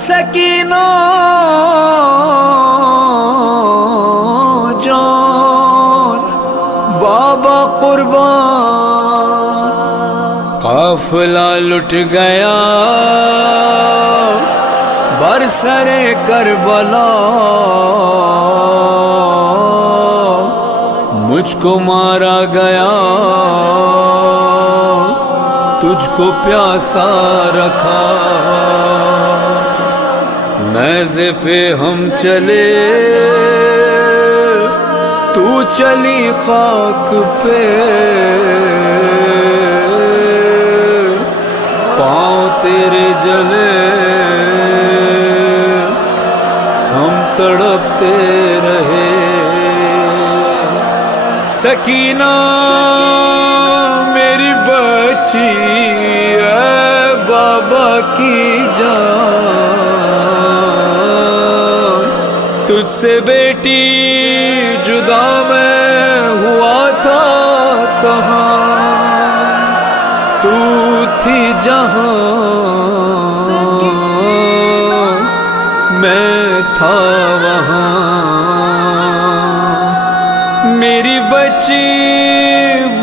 سکینہ جان بابا قربان، قافلہ لٹ گیا برسر کربلا، مجھ کو مارا گیا تجھ کو پیاسا رکھا، نیزے پہ ہم چلے تو چلی خاک پہ، پاؤں تیرے جلے ہم تڑپتے رہے، سکینہ میری بچی اے بابا کی جان، تجھ سے بیٹی جدا میں ہوا تھا کہاں، تو تھی جہاں میں تھا وہاں، میری بچی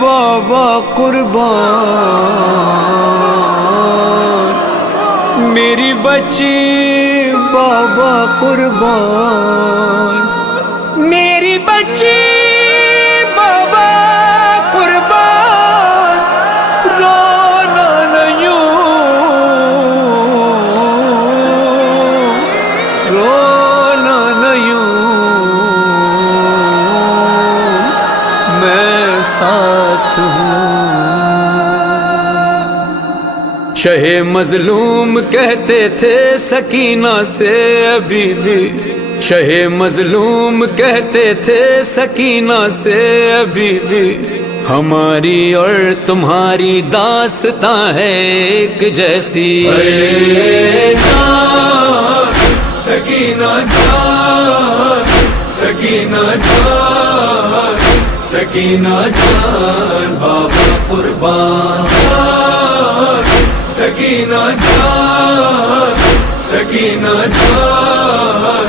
بابا قربان، میری بچی بابا قربان، میری بچی بابا قربان، رونا نہیں رونا نہیں، میں ساتھ ہوں، شہ مظلوم کہتے تھے سکینہ سے ابھی بھی، شہ مظلوم کہتے تھے سکینہ سے ابھی بھی، ہماری اور تمہاری داستاں ہے ایک جیسی، جان سکینہ جان، سکینہ جان، سکینہ جان بابا قربان، سکینہ جان، سکینہ جان،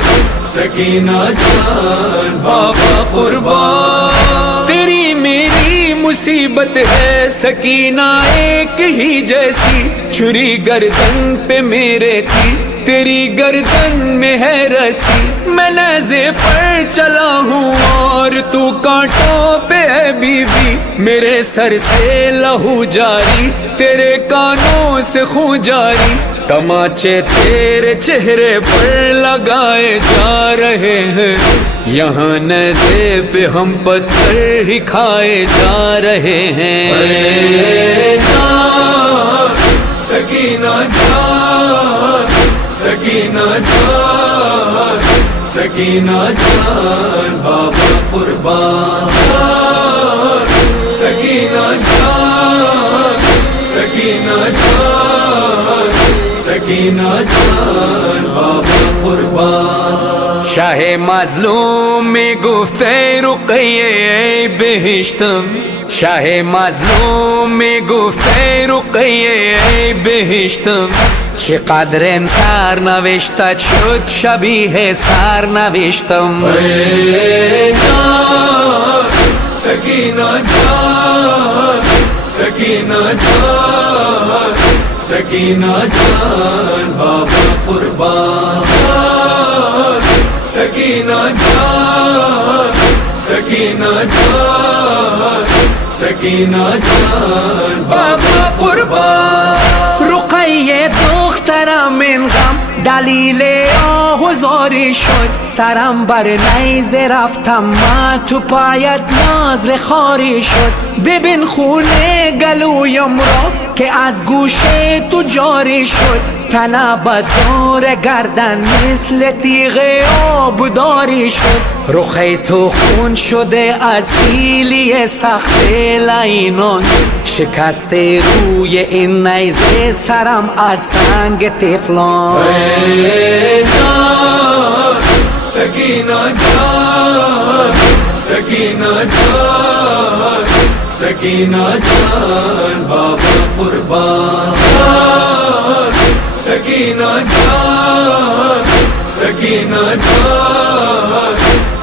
سکینہ جان بابا قربان، تیری میری مصیبت ہے سکینہ ایک ہی جیسی، چھری گردن پہ میرے تھی تیری گردن میں ہے رسی، میں نیزے پر چلا ہوں اور تو کانٹوں پہ ہے بیوی، میرے سر سے لہو جاری تیرے کانوں سے خون جاری، تماچے تیرے چہرے پر لگائے جا رہے ہیں، یہاں نیزے پہ ہم پتھر ہی کھائے جا رہے ہیں، جان سکینہ جان، سکینہ جان، سکینہ جان بابا قربان، سکینہ جان، سکینہ جان، سکینہ جان بابا قربان، شاہ مظلوم میں گفتے رقیہ ای بہشتم، شاہ مظلوم میں گفته رقیه ای بهشتم، چقدر سرنوشتت شد شبیه سرنوشتم، جان سکینہ جان، سکینہ جان، سکینہ جان بابا قربان، سکینہ جان، سکینہ جان، سکینہ جان بابا قربان، رقیه دخترم من غم دلیل آهوزاری شد، سرم بر نیزه رفتم من تو پایت نازل خاری شد، ببین خونه گلویم را که از گوشه تو جاری شد، تنابت دور گردن مثل تیغ آبداری شد، رخی تو خون شده از سیلی سخت لعینان، شکست روی این نیزه سرم از سنگ تفلان، جان سکینہ جان، سکینہ جان، سکینہ جان بابا قربان، سکینہ جان سکینہ جان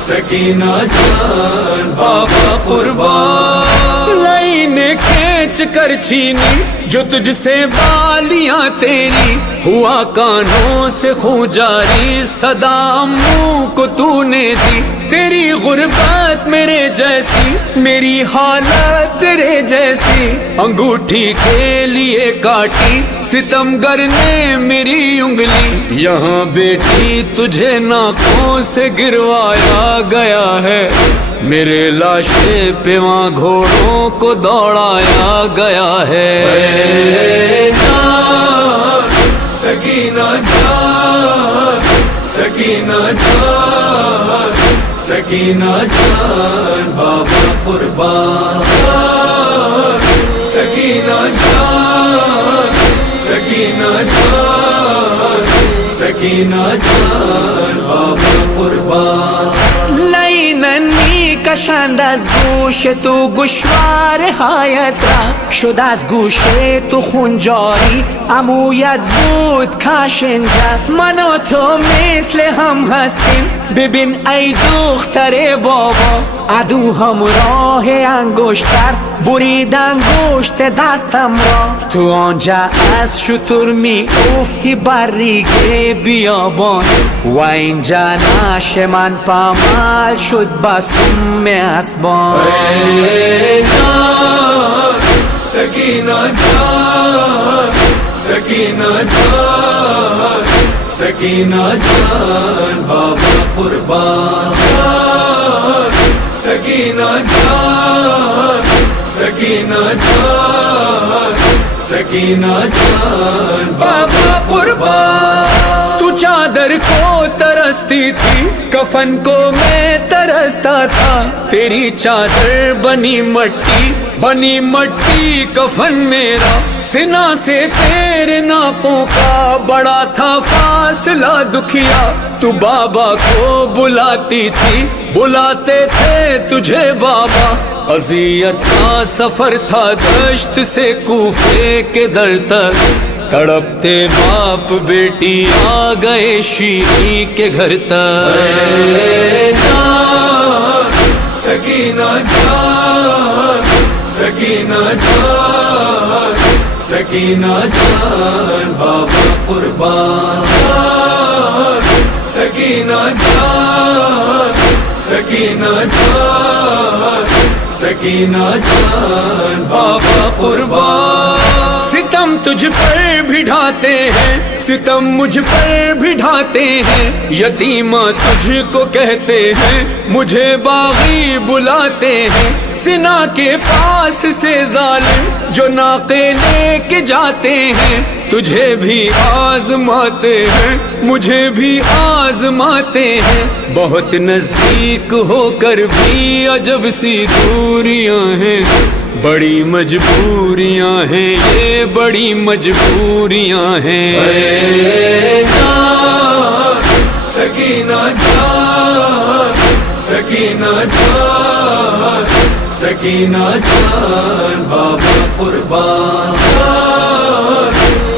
سکینہ جان بابا قربان لائنیں کھینچ کر چھینی جو تجھ سے بالیاں تیری ہوا کانوں سے خون جاری صدا منہ کو تو نے دی تیری غربت میرے جیسی میری حالت تیرے جیسی انگوٹھی کے لیے کاٹی ستمگر نے میری انگلی یہاں بیٹی تجھے ناکوں سے گروایا گیا ہے میرے لاشے پہ وہاں گھوڑوں کو دوڑایا گیا ہے جان سکینہ جان سکینہ جان سکینہ جان بابا قربان سکینہ جان سکینہ جان سکینہ جان بابا قربان لیننی کشند از گوش تو گوشوار هایت را شد از گوش تو خون جاری عمویت بود کاش اینجا من و تو مثل هم هستیم ببین ای دختر بابا عدو همراه انگشتر برید انگشت دستم را تو آنجا از شتر می افتی بر ریگ بیابان و اینجا نعش من پامال شد با سم اسبان جان سکینہ جان سکینہ جان سکینہ جان بابا قربان سکینہ جان سکینہ جان سکینہ جان بابا قربان تو چادر کو ترستی تھی کفن کو میں ترستا تھا تیری چادر بنی مٹی کفن میرا سنا سے تیرے ناکوں کا بڑا تھا فاصلہ دکھیا تو بابا کو بلاتی تھی بلاتے تھے تجھے بابا اذیت کا سفر تھا دشت سے کوفے کے در تک تڑپتے باپ بیٹی آ گئے شیری کے گھر تک سکینہ جان سکینہ جان سکینہ جان بابا قربان سکینہ جان سکینہ جان سکینہ جان بابا قربان ستم تجھ پر بھی ڈھاتے ہیں ستم مجھ پر بھی ڈھاتے ہیں یتیمہ تجھ کو کہتے ہیں مجھے باغی بلاتے ہیں سنا کے پاس سے ظالم جو ناقے لے کے جاتے ہیں تجھے بھی آزماتے ہیں مجھے بھی آزماتے ہیں بہت نزدیک ہو کر بھی عجب سی دوریاں ہیں بڑی مجبوریاں ہیں یہ بڑی مجبوریاں ہیں جان سکینہ جان سکینہ جان سکینہ جان بابا قربان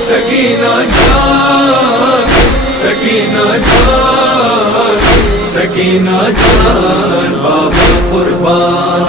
سکینہ جان سکینہ جان سکینہ جان بابا قربان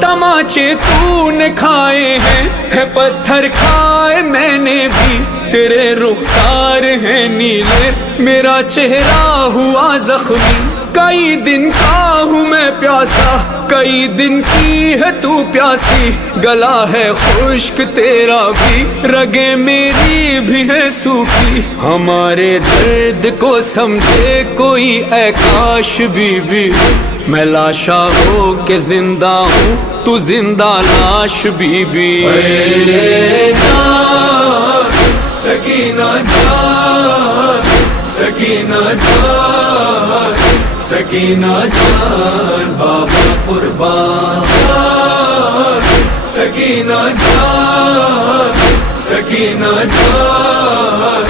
تماچے تو نے کھائے ہیں ہے پتھر کھائے میں نے بھی تیرے رخسار ہیں نیلے میرا چہرہ ہوا زخمی کئی دن کا ہوں میں پیاسا کئی دن کی ہے تو پیاسی گلا ہے خشک تیرا بھی رگیں میری بھی ہے سوکھی ہمارے درد کو سمجھے کوئی اے کاش بی بی میں لاشا ہو کے زندہ ہوں تو زندہ لاش بی بی جان سکینہ جان سکینہ جان سکینہ جان بابا قربان سکینہ جان سکینہ جان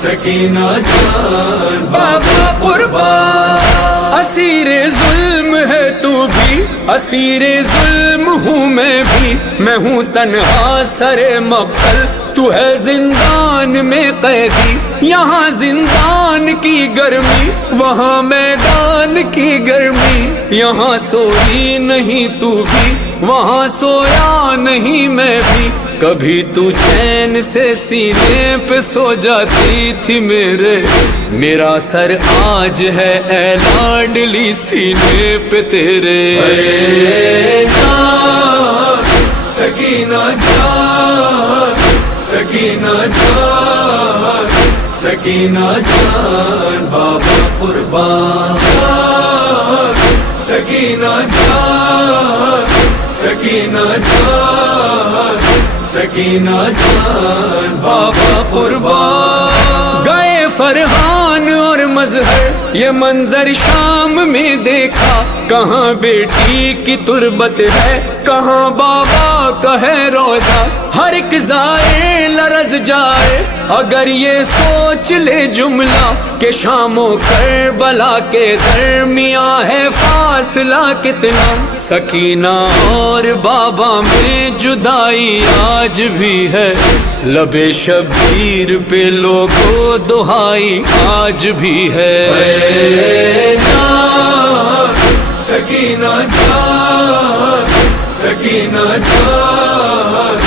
سکینہ جان بابا قربان اسیر ظلم ہے تو بھی اسیر ظلم ہوں میں بھی میں ہوں تنہا سر مقتل تو ہے زندہ زندان میں قیدی، یہاں زندان کی گرمی وہاں میدان کی گرمی، یہاں سوئی نہیں تو بھی وہاں سویا نہیں میں بھی، کبھی تو چین سے سینے پہ سو جاتی تھی میرا سر آج ہے اے لاڈلی سینے پہ تیرے۔ اے جان سکینہ جان، سکینہ جان، سکینہ جان، بابا قربان جان، سکینہ جان، سکینہ جان، سکینہ جان، بابا قربان۔ گئے فرحان اور مظہر یہ منظر شام میں دیکھا، کہاں بیٹی کی تربت ہے کہاں بابا کا ہے روزہ، ہر ایک زائر لرز جائے اگر یہ سوچ لے جملہ کہ شام و کربلا کے درمیاں ہے فاصلہ کتنا، سکینہ اور بابا میں جدائی آج بھی ہے، لب شبیر پہ لوگوں دہائی آج بھی ہے۔ اے جان سکینہ جان، سکینہ جان،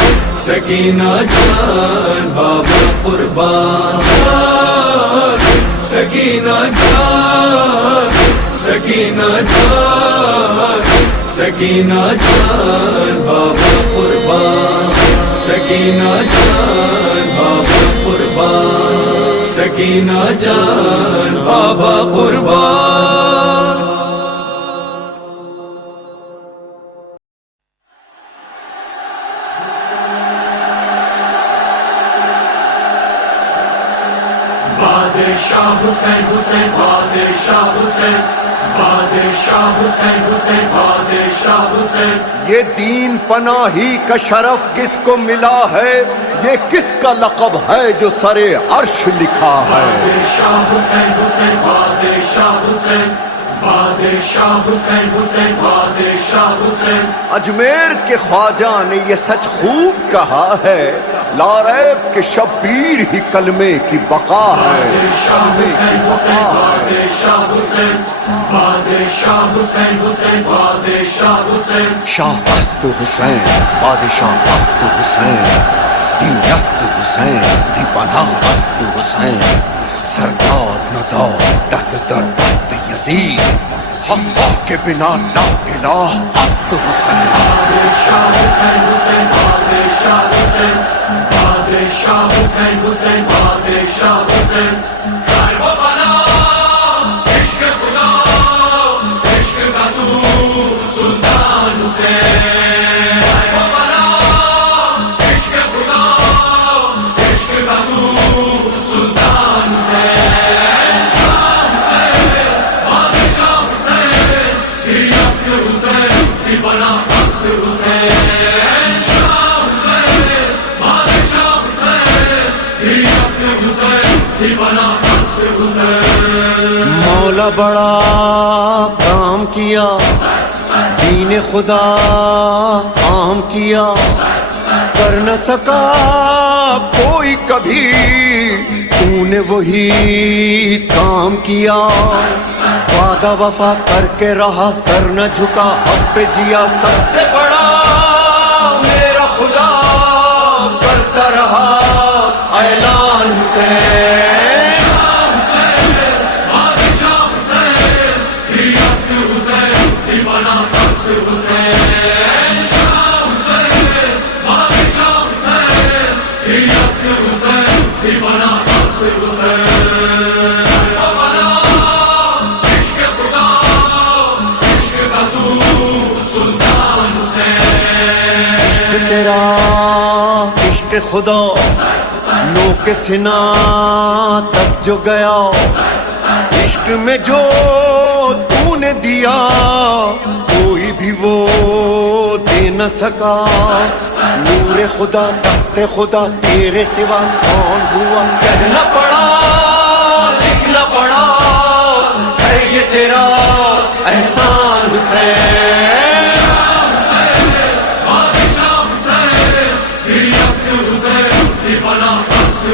سکینہ جان، بابا قربان جان، سکینہ جان، سکینہ جان، سکینہ جان، بابا قربان، سکینہ جان، بابا قربان، سکینہ جان، بابا قربان۔ بادشاہ حسین حسین بادشاہ حسین، بادشاہ حسین حسین بادشاہ حسین۔ یہ دین پناہی کا شرف کس کو ملا ہے، یہ کس کا لقب ہے جو سر عرش لکھا ہے۔ بادشاہ حسین حسین بادشاہ حسین، بادشاہ حسین حسین بادشاہ حسین۔ اجمیر کے خواجہ نے یہ سچ خوب کہا ہے، لا ریب کہ شبیر ہی کلمے کی بقا ہے۔ بادشاہ حسین حسین بادشاہ حسین، بادشاہ حسین حسین بادشاہ حسین۔ شاہ است حسین بادشاہ است حسین، دین است حسین دی پناہ است حسین، سرداد ندا دست در دست یزید، اللہ کے بنا لا الہ است حسین۔ بادشاہ حسین حسین بادشاہ حسین، بادشاہ حسین حسین بادشاہ حسین۔ عشق خدا عشق کا تو سلطان حسین، عشق خدا عشق کا تو سلطان حسین، بادشاہ حسین دی عشق حسین دی بنا عشق حسین، شاہ حسین بادشاہ حسین دی عشق حسین دی بنا عشق حسین۔ مولا بڑا کام کیا، دین خدا عام کیا، کر نہ سکا کوئی کبھی، تو نے وہی کام کیا، وعدہ وفا کر کے رہا سر نہ جھکا، حق پہ جیا سب سے بڑا میرا خدا، کرتا رہا اعلان حسین۔ تیرا عشق خدا نو کے سنا تک جو گیا، عشق میں جو تو نے دیا کوئی بھی وہ دے نہ سکا، نور خدا دست خدا تیرے سوا کون ہوا، کہنا پڑا لکھنا پڑا ہے یہ تیرا احسان حسین۔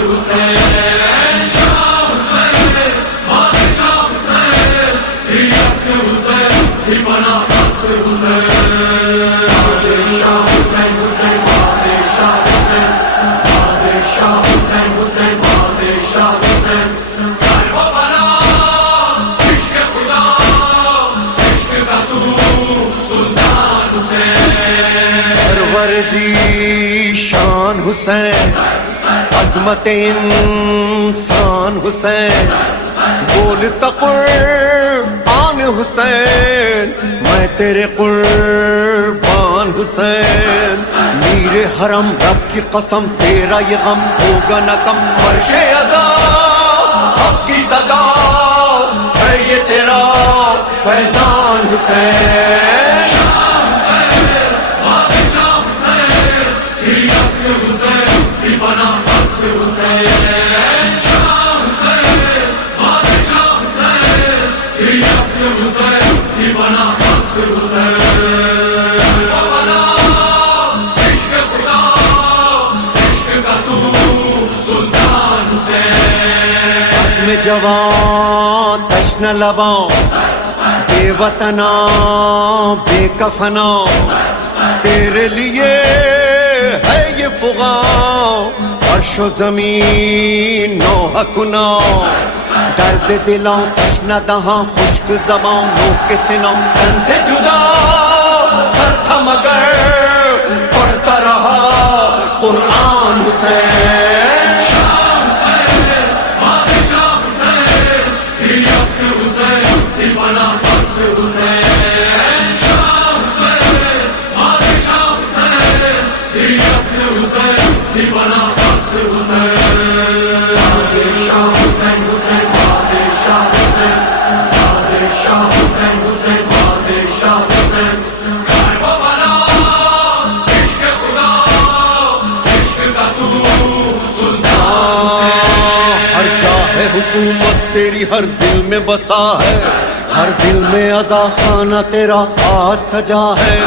حسین زی شان حسین، عظمت انسان حسین، بولتا قربان حسین، میں تیرے قربان حسین، میر حرم رب کی قسم تیرا یہ غم ہوگا نہ کم، فرش عزا حق کی صدا ہے یہ تیرا فیضان حسین۔ میں جوان تشن لباں، بے وطنا بے کفنا، تیرے لیے ہے یہ فغاں، عرش و زمین نوحہ کنا، درد دلاں تشن دہاں خشک زبانوں کے سنوں، تن سے جدا سر تھا مگر پڑھتا رہا قرآن حسین۔ حکومت تیری ہر دل میں بسا ہے، ہر دل میں عزا خانہ تیرا آج سجا ہے،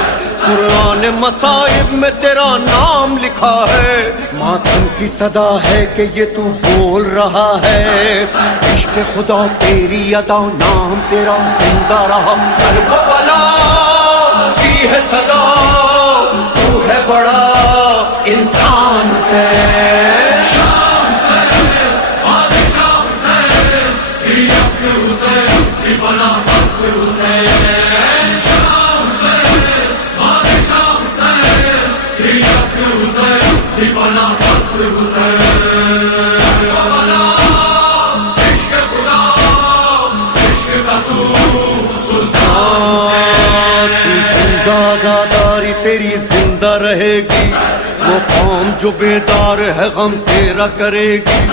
قرآن مصائب میں تیرا نام لکھا ہے، ماتم کی صدا ہے کہ یہ تو بول رہا ہے، عشق خدا تیری ادا نام تیرا زندہ رہا، کربلا کی ہے صدا تو ہے بڑا انسان حسین۔ آزاداری تیری زندہ رہے گی، وہ قوم جو بیدار ہے غم تیرا کرے گی،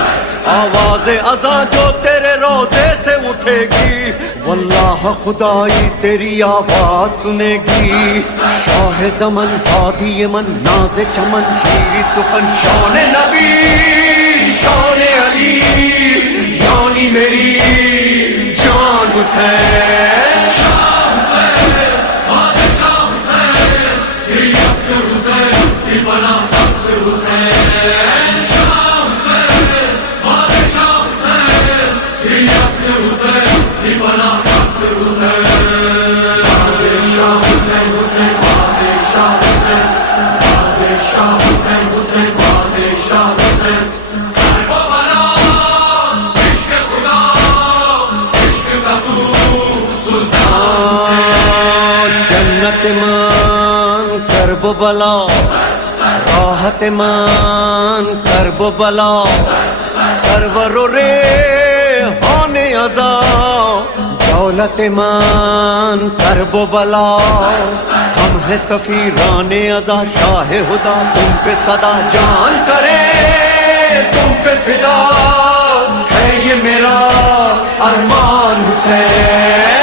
آواز اذاں جو تیرے روزے سے اٹھے گی، واللہ خدائی تیری آواز سنے گی، شاہ زمن ہادی من ناز چمن شیری سخن شان نبی شان علی یعنی میری جان حسین۔ جنت مان کرب بلا، راحت مان کرب بلا، سرور و ریحان عزا، دولت مان کرب بلا، ہم ہیں سفیران عزا شاہ خدا، تم پہ صدا جان کرے تم پہ فدا، ہے یہ میرا ارمان حسین۔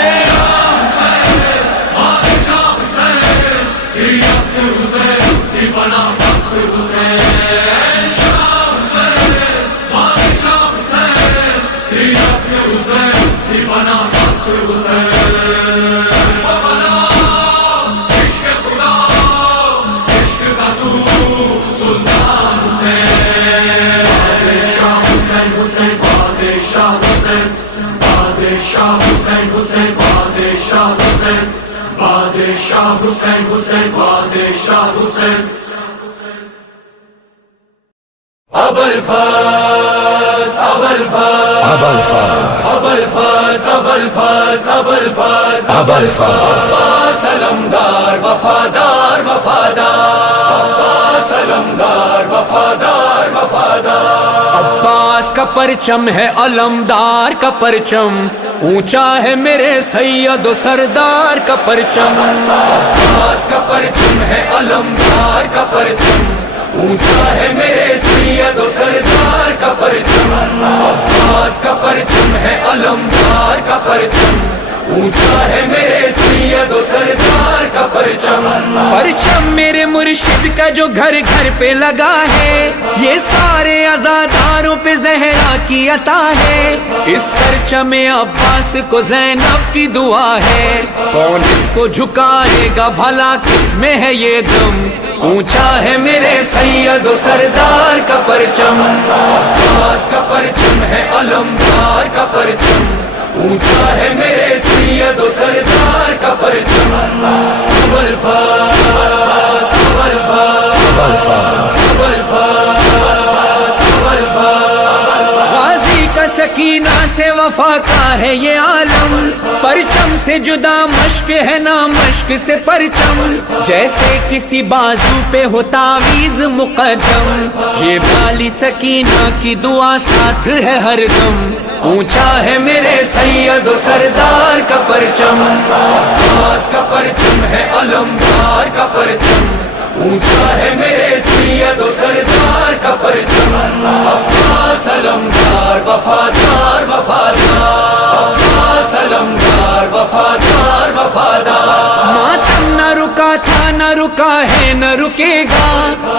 سلمدار وفادار وفادار علمدار وفادار وفادار عباس کا پرچم ہے علمدار کا پرچم، اونچا ہے میرے سید و سردار کا پرچم. عباس کا پرچم ہے علمدار کا پرچم، اونچا ہے میرے سید و سردار کا پرچم. عباس کا پرچم ہے علمدار کا پرچم، اونچا ہے میرے سید و سردار کا پرچم. پرچم میرے مرشد کا جو گھر گھر پہ لگا ہے، یہ سارے عزاداروں پہ زہرا کی عطا ہے. اس پرچم عباس کو زینب کی دعا ہے، کون اس کو جھکائے گا بھلا کس میں ہے یہ دم. اونچا ہے میرے سید و سردار کا پرچم. عباس کا پرچم ہے علمدار کا پرچم، اونچا ہے میرے سید و سردار کا پرچم. غازی کا سکینہ سے وفا کا ہے یہ عالم، پرچم سے جدا مشق ہے نہ مشق سے پرچم. جیسے کسی بازو پہ ہو تعویذ مقدم، یہ بالی سکینہ کی دعا ساتھ ہے ہر دم. اونچا ہے میرے سید و سردار کا پرچم. عباس کا پرچم ہے علمدار کا پرچم، اونچا ہے میرے سید و سردار کا پرچم. عباس علمدار وفادار وفادار، عباس علمدار وفادار وفادار. ماتم نہ رکا تھا نہ رکا ہے نہ رکے گا،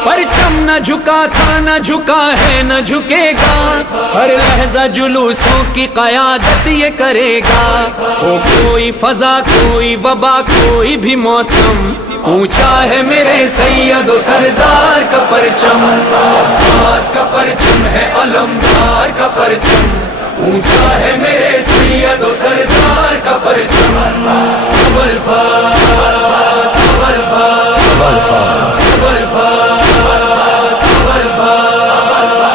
پرچم نہ جھکا تھا نہ جھکا ہے نہ جھکے گا. ہر لحظہ جلوسوں کی قیادت یہ کرے گا، ہو کوئی فضا کوئی وبا کوئی بھی موسم. اونچا ہے میرے سید و سردار کا پرچم. عباس کا پرچم ہے علمدار کا پرچم، اونچا ہے میرے سید و سردار کا پرچم.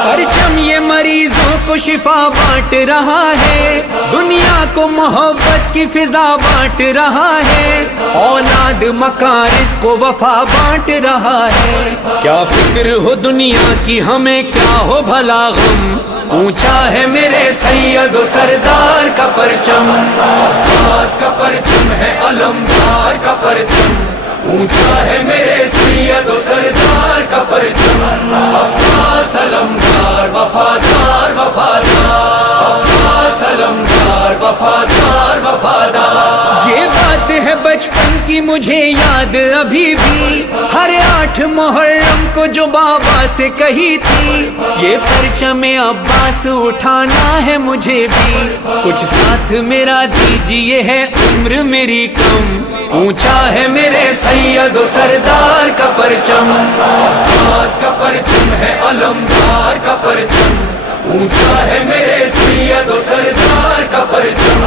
پرچم یہ مریضوں کو شفا بانٹ رہا ہے، دنیا کو محبت کی فضا بانٹ رہا ہے. اولاد مکارس کو وفا بانٹ رہا ہے. کیا فکر ہو دنیا کی ہمیں کیا ہو بھلا غم. اونچا ہے میرے سید و سردار کا پرچم. عباس کا پرچم ہے علمدار کا پرچم، اونچا ہے میرے سید و سردار کا پرچم. عباس علمدار وفادار وفادار، عباس علمدار وفادار وفادار. یہ بات ہے بچپن کی مجھے یاد ابھی بھی، ہر 8 محرم کو جو بابا سے کہی تھی. یہ پرچم عباس اٹھانا ہے مجھے بھی، کچھ ساتھ میرا دیجیے ہے عمر میری کم. اونچا ہے میرے سید و سردار کا پرچم. عباس کا پرچم ہے علمدار کا پرچم، اونچا ہے میرے سید و سردار کا پرچم.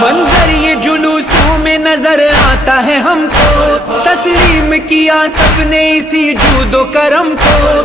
منظر یہ جلوسوں میں نظر آتا ہے ہم کو، تسلیم کیا سب نے اسی جود و کرم کو.